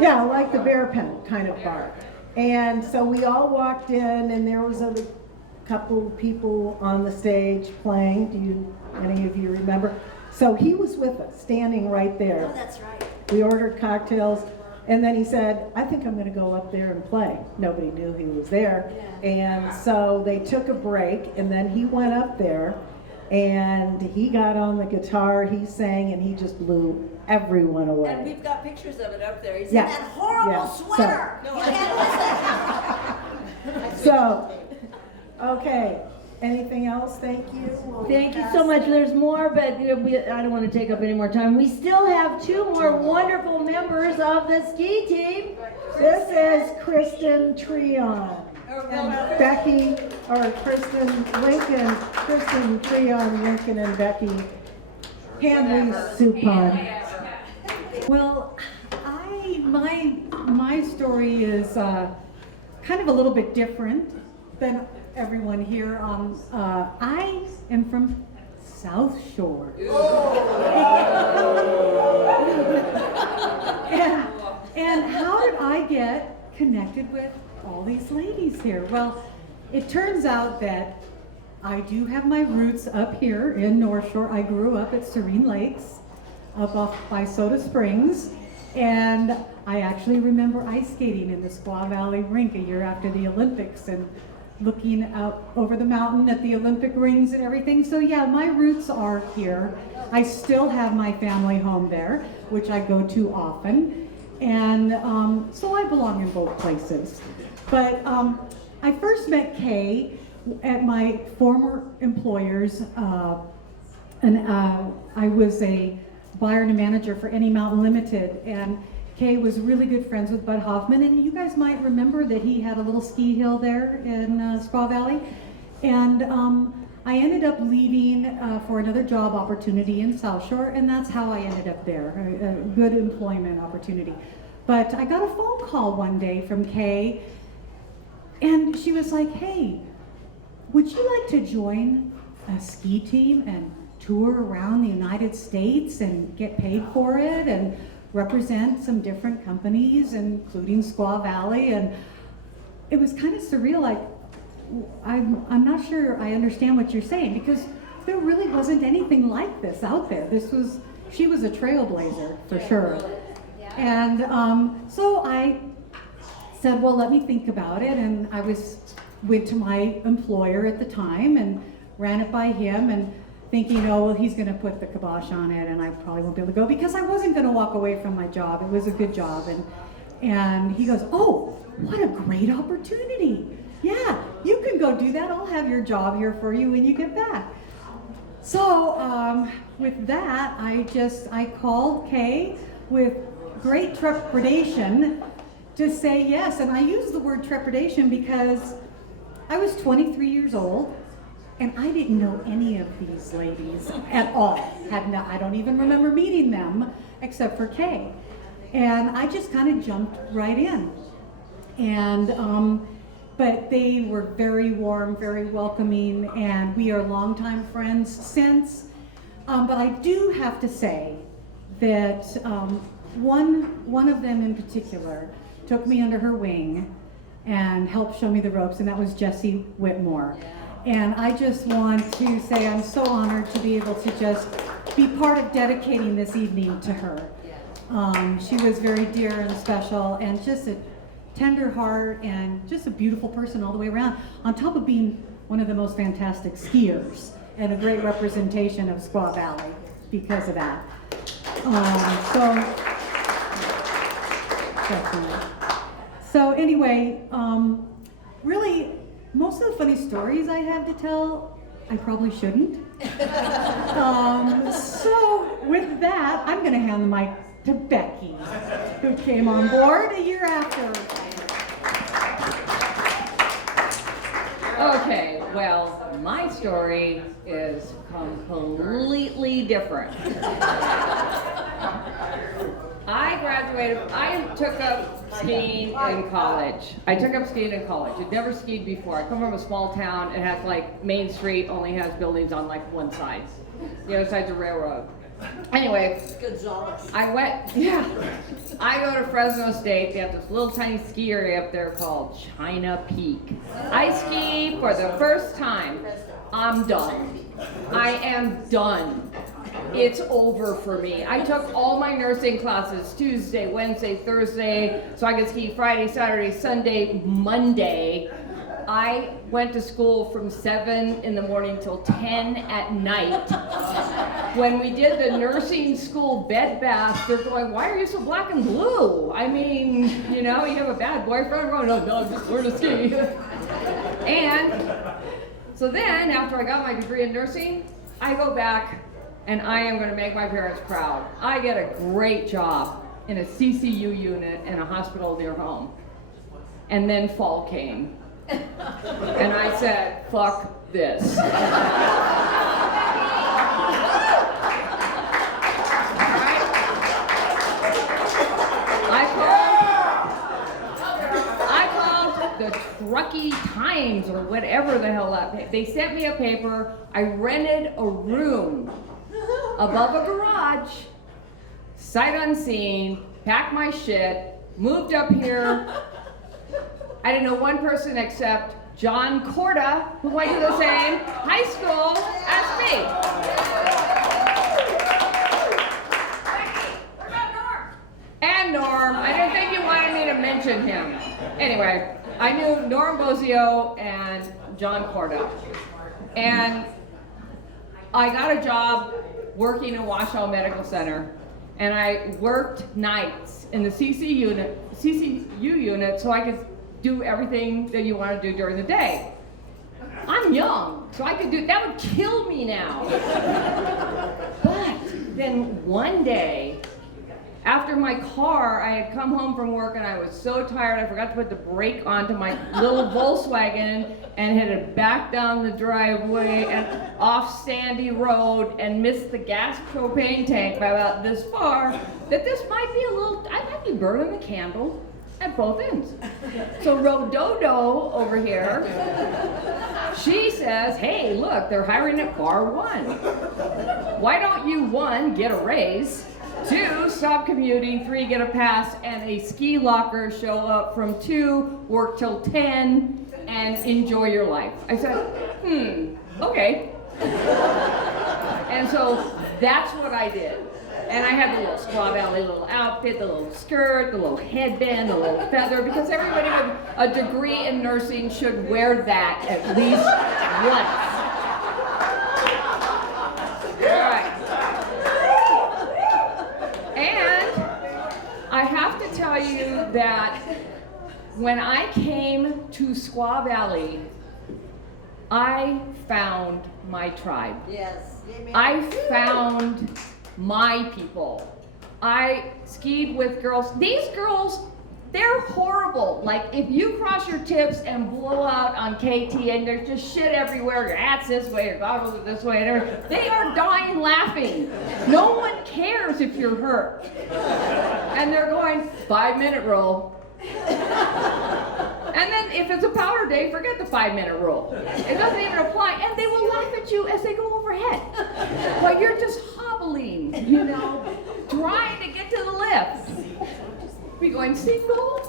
Yeah, like the Bear Pen kind of bar. And so we all walked in, and there was a couple people on the stage playing. Any of you remember? So he was with us, standing right there. Oh, that's right. We ordered cocktails. And then he said, I think I'm gonna go up there and play. Nobody knew he was there. And so they took a break, and then he went up there and he got on the guitar, he sang, and he just blew everyone away. And we've got pictures of it up there. He's Yeah. in that horrible Yeah. sweater. No, I can't So, okay, anything else? Thank you. We'll Thank you pass so much. it. There's more, but I don't want to take up any more time. We still have two more wonderful members of the ski team. This is Kristen Treon and Becky, or Kristen Lincoln, Kristen Treon, Lincoln, and Becky Hanley Supon. Well, my story is kind of a little bit different than everyone here. I am from South Shore. and how did I get connected with all these ladies here? Well, it turns out that I do have my roots up here in North Shore. I grew up at Serene Lakes, up off by Soda Springs, and I actually remember ice skating in the Squaw Valley rink a year after the Olympics and looking out over the mountain at the Olympic rings and everything. So yeah, my roots are here. I still have my family home there, which I go to often, and so I belong in both places. But I first met Kay at my former employers, and I was a buyer and a manager for Any Mountain Limited, and Kay was really good friends with Bud Hoffman, and you guys might remember that he had a little ski hill there in Squaw Valley, and I ended up leaving for another job opportunity in South Shore, and that's how I ended up there, a good employment opportunity. But I got a phone call one day from Kay, and she was like, hey, would you like to join a ski team and tour around the United States and get paid for it and represent some different companies, including Squaw Valley? And it was kind of surreal, like, I'm not sure I understand what you're saying, because there really wasn't anything like this out there. She was a trailblazer for sure. And so I said, well, let me think about it, and I went to my employer at the time and ran it by him, and thinking, oh, well, he's going to put the kibosh on it, and I probably won't be able to go, because I wasn't going to walk away from my job. It was a good job. And he goes, oh, what a great opportunity. Yeah, you can go do that. I'll have your job here for you when you get back. So with that, I called Kay with great trepidation to say yes. And I use the word trepidation because I was 23 years old, and I didn't know any of these ladies at all. I don't even remember meeting them except for Kay. And I just kind of jumped right in. And but they were very warm, very welcoming, and we are longtime friends since. But I do have to say that one of them in particular took me under her wing and helped show me the ropes, and that was Jessie Whitmore. And I just want to say I'm so honored to be able to just be part of dedicating this evening to her. She was very dear and special, and just a tender heart, and just a beautiful person all the way around, on top of being one of the most fantastic skiers and a great representation of Squaw Valley because of that. So anyway, really, most of the funny stories I have to tell, I probably shouldn't. So with that, I'm going to hand the mic to Becky, who came on board a year after. Okay, well, my story is completely different. I took up skiing in college. I'd never skied before. I come from a small town. It has like Main Street only has buildings on like one side. The other side's a railroad. Anyway, Gonzalez. I go to Fresno State. They have this little tiny ski area up there called China Peak. I ski for the first time. I'm done. I am done. it's over for me. I took all my nursing classes Tuesday, Wednesday, Thursday, so I could ski Friday, Saturday, Sunday, Monday. I went to school from 7 in the morning till 10 at night. When we did the nursing school bed bath, they're going, why are you so black and blue? I mean, you know, you have a bad boyfriend? I'm going, no, I'm just learning to ski. And so then, after I got my degree in nursing, I go back and I am going to make my parents proud. I get a great job in a CCU unit in a hospital near home. And then fall came. And I said, fuck this. I called the Truckee Times or whatever the hell that. They sent me a paper. I rented a room above a garage, sight unseen, packed my shit, moved up here. I didn't know one person except John Corda, who went to the same high school as me. And Norm. I didn't think you wanted me to mention him. Anyway, I knew Norm Bozio and John Corda. And I got a job working in Washoe Medical Center. And I worked nights in the CCU unit so I could do everything that you want to do during the day. I'm young, so I could do, that would kill me now. But then one day, after my car, I had come home from work and I was so tired, I forgot to put the brake onto my little Volkswagen and had it back down the driveway and off Sandy Road and missed the gas propane tank by about this far, that this might be a little, I might be burning the candle at both ends. So Rododo over here, she says, hey, look, they're hiring at Bar 1. Why don't you, 1, get a raise, 2, stop commuting, 3, get a pass, and a ski locker, show up from 2, work till 10, and enjoy your life. I said, okay. And so that's what I did. And I had the little Squaw Valley little outfit, the little skirt, the little headband, the little feather, because everybody with a degree in nursing should wear that at least once. All right. And I have to tell you that when I came to Squaw Valley, I found my tribe. Yes. Amen. I found my people. I skied with girls. These girls, they're horrible. Like, if you cross your tips and blow out on KT and there's just shit everywhere, your hat's this way, your goggles are this way, and everything, they are dying laughing. No one cares if you're hurt. And they're going, 5-minute rule. And then if it's a powder day, forget the 5-minute rule. It doesn't even apply, and they will laugh at you as they go overhead. But you're just hobbling, you know, trying to get to the lift. We going single,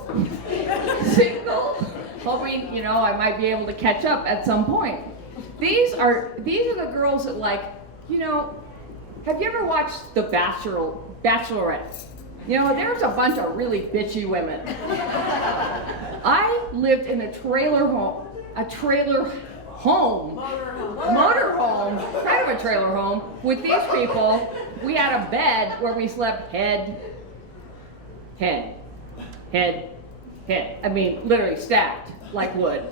hoping, you know, I might be able to catch up at some point. These are the girls that, like, you know, have you ever watched The Bachelorette? You know, there's a bunch of really bitchy women. I lived in a trailer home, motorhome, kind of a trailer home, with these people. We had a bed where we slept head. I mean, literally stacked like wood.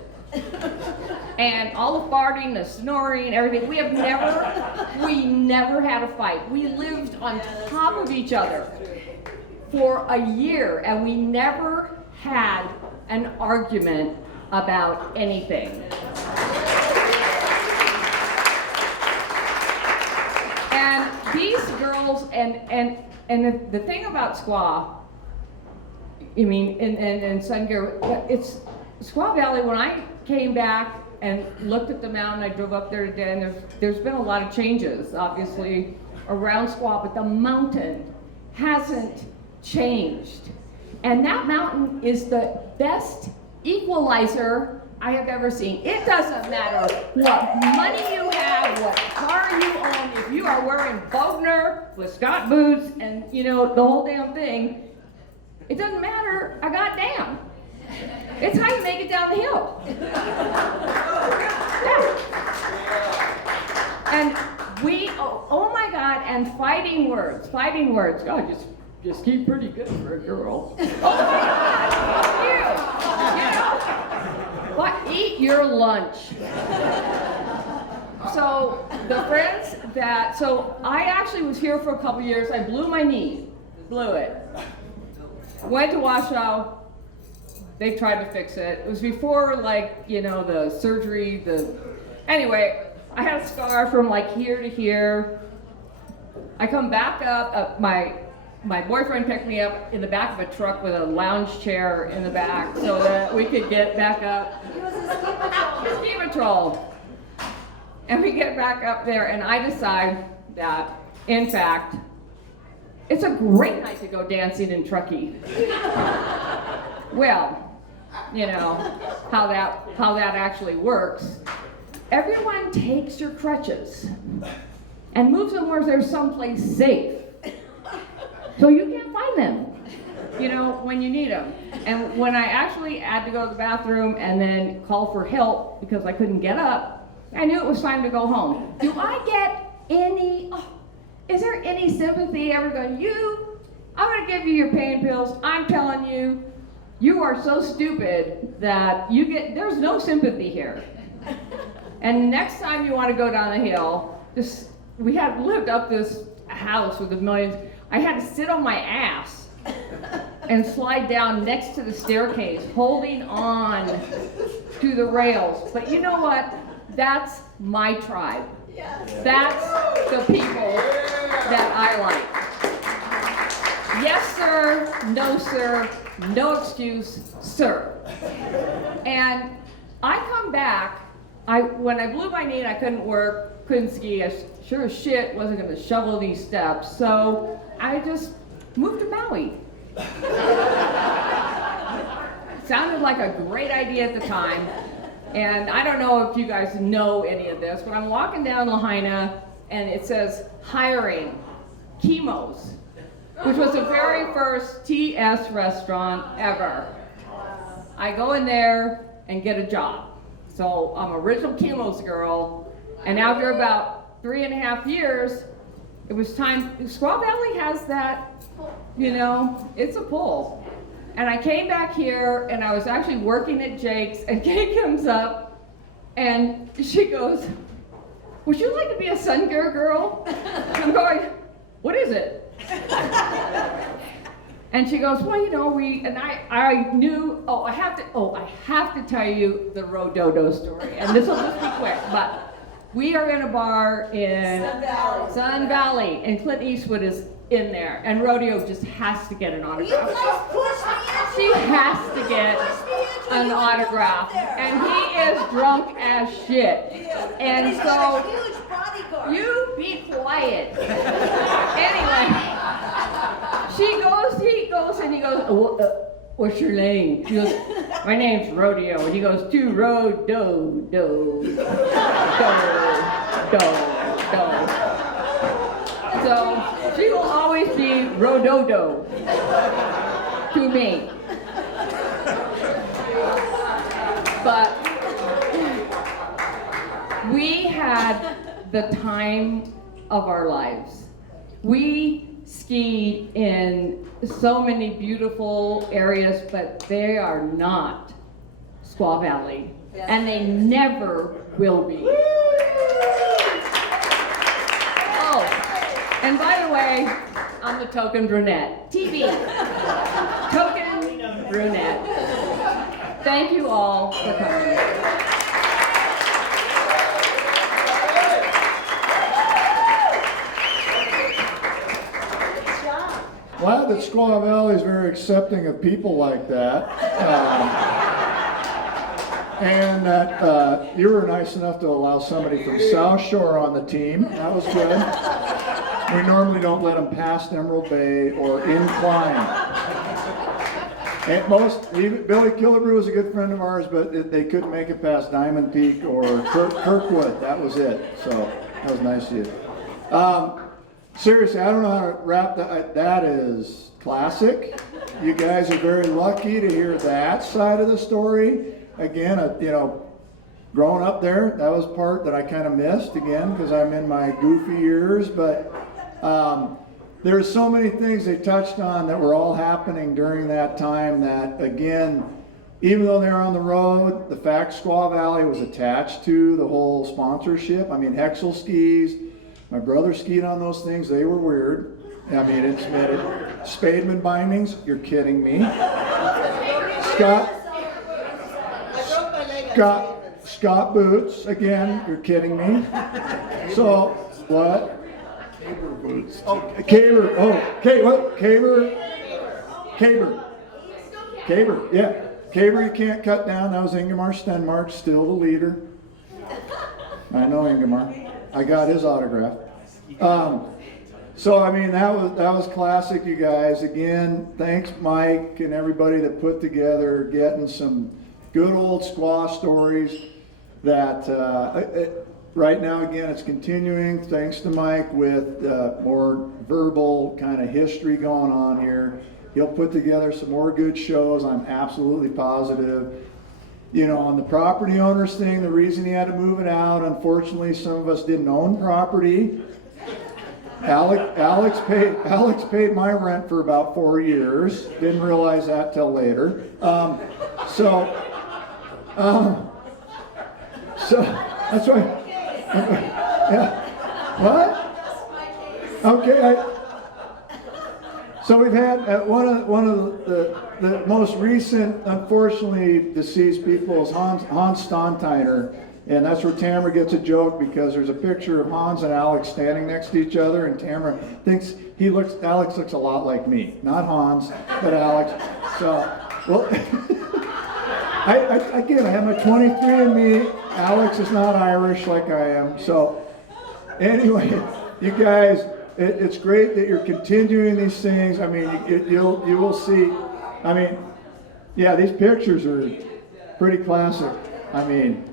And all the farting, the snoring, everything. We never had a fight. We lived on top of each other for a year, and we never had an argument about anything. And these girls, and the thing about Squaw, I mean, and SunGerGurls, it's Squaw Valley. When I came back and looked at the mountain, I drove up there today, and there's been a lot of changes, obviously, around Squaw, but the mountain hasn't changed. And that mountain is the best equalizer I have ever seen. It doesn't matter what money you have, what car you own, if you are wearing Bogner with Scott boots and, you know, the whole damn thing. It doesn't matter, I got damn. It's how you make it down the hill. Yeah. And oh my God, and fighting words. God, just keep pretty good for a girl. Oh my God, you know, but eat your lunch. So the friends so I actually was here for a couple years. I blew my knee, blew it. Went to Washoe. They tried to fix it. It was before, like, you know, the surgery, anyway, I had a scar from like here to here. I come back up, my boyfriend picked me up in the back of a truck with a lounge chair in the back so that we could get back up. He was a ski Patrol. And we get back up there and I decide that, in fact, it's a great night to go dancing in Truckee. Well, you know, how that actually works. Everyone takes your crutches and moves them where there's someplace safe. So you can't find them, you know, when you need them. And when I actually had to go to the bathroom and then call for help because I couldn't get up, I knew it was time to go home. Do I get is there any sympathy ever going, I'm gonna give you your pain pills, I'm telling you, you are so stupid that there's no sympathy here. And next time you want to go down the hill, we had lived up this house with the millions. I had to sit on my ass and slide down next to the staircase, holding on to the rails. But you know what? That's my tribe. That's the people that I like. Yes, sir. No, sir. No excuse, sir. And I come back. When I blew my knee and I couldn't work, couldn't ski, I sure as shit wasn't going to shovel these steps. So I just moved to Maui. Sounded like a great idea at the time. And I don't know if you guys know any of this, but I'm walking down Lahaina and it says hiring Chemo's, which was the very first TS restaurant ever. I go in there and get a job. So I'm original Chemo's girl, and after about 3.5 years, it was time. Squaw Valley has that, you know, it's a pull. And I came back here, and I was actually working at Jake's, and Kate comes up, and she goes, would you like to be a SunGerGurl? I'm going, what is it? And she goes, well, you know, I knew, I have to tell you the Rododo story, and this will just be quick, but we are in a bar in Sun Valley, and Clint Eastwood is in there, and Rodeo just has to get an autograph. She has to get an autograph, and he is drunk as shit. And so, you be quiet. Anyway, he goes, and he goes, what's your name? She goes, my name's Rodeo. And he goes, to Rodo, do. So, she will always be Rododo to me. But we had the time of our lives. We skied in so many beautiful areas, but they are not Squaw Valley, and they never will be. Oh, and by the way, I'm the token brunette. TV. Token brunette. Thank you all for coming. Glad that Squaw Valley is very accepting of people like that. And that you were nice enough to allow somebody from South Shore on the team. That was good. We normally don't let them past Emerald Bay or incline. And Billy Killebrew was a good friend of ours, but they couldn't make it past Diamond Peak or Kirkwood. That was it. So that was nice of you. seriously, I don't know how to wrap that. That is classic. You guys are very lucky to hear that side of the story. Again, you know, growing up there, that was part that I kind of missed again because I'm in my goofy years. But there's so many things they touched on that were all happening during that time that, again, even though they're on the road, the fact Squaw Valley was attached to the whole sponsorship. I mean, Hexel skis. My brother skied on those things. They were weird. I mean, it's admitted. Spademan bindings. You're kidding me. Scott boots. Again, you're kidding me. So what? Caber boots. Oh, caber. Oh, what? Caber. Yeah. Caber you can't cut down. That was Ingemar Stenmark, still the leader. I know Ingemar. I got his autograph. So I mean that was classic, you guys. Again, thanks Mike and everybody that put together getting some good old squaw stories that right now again it's continuing thanks to Mike with more verbal kind of history going on here. He'll put together some more good shows, I'm absolutely positive. You know, on the property owners thing, the reason he had to move it out, unfortunately some of us didn't own property. Alex paid my rent for about 4 years. Didn't realize that till later. So that's why. Yeah. What? Okay. So we've had one of the most recent, unfortunately deceased people is Hans Stonteiner, and that's where Tamara gets a joke because there's a picture of Hans and Alex standing next to each other, and Tamara thinks Alex looks a lot like me, not Hans, but Alex. So, well, I have my 23andMe. Alex is not Irish like I am. So, anyway, you guys. It's great that you're continuing these things. I mean, you will see. I mean, yeah, these pictures are pretty classic. I mean,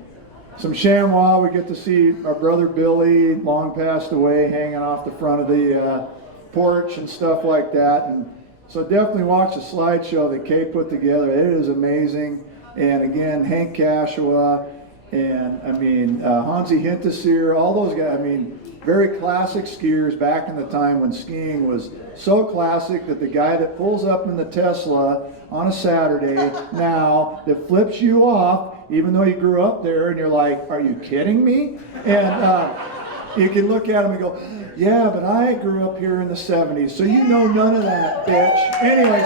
some chamois. We get to see our brother Billy, long passed away, hanging off the front of the porch and stuff like that. And so definitely watch the slideshow that Kay put together. It is amazing. And again, Hank Cashua, and I mean, Hansi Hinterseer, all those guys. I mean, very classic skiers back in the time when skiing was so classic that the guy that pulls up in the Tesla on a Saturday now that flips you off, even though you grew up there, and you're like, are you kidding me? And you can look at him and go, yeah, but I grew up here in the 70s, so you know none of that, bitch. Anyway,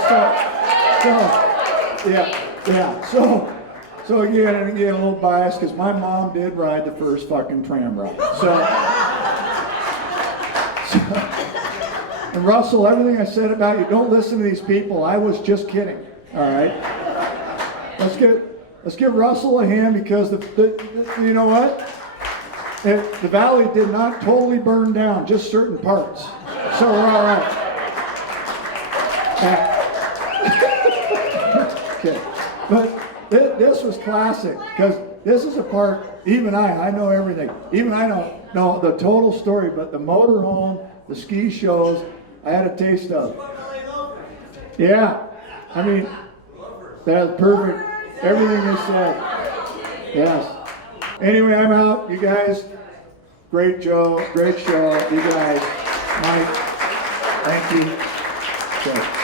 so again, a little biased because my mom did ride the first fucking tram ride. And Russell, everything I said about you, don't listen to these people. I was just kidding. All right. Let's give Russell a hand because you know what? The valley did not totally burn down, just certain parts. So we're all right. Okay, but this was classic because this is a part. Even I know everything. Even I don't know the total story, but the motorhome, the ski shows, I had a taste of. Yeah, I mean, that's perfect. Everything you said. Yes. Anyway, I'm out. You guys, great show. You guys, Mike, thank you. Okay.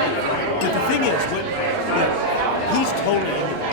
But the thing is, he's totally into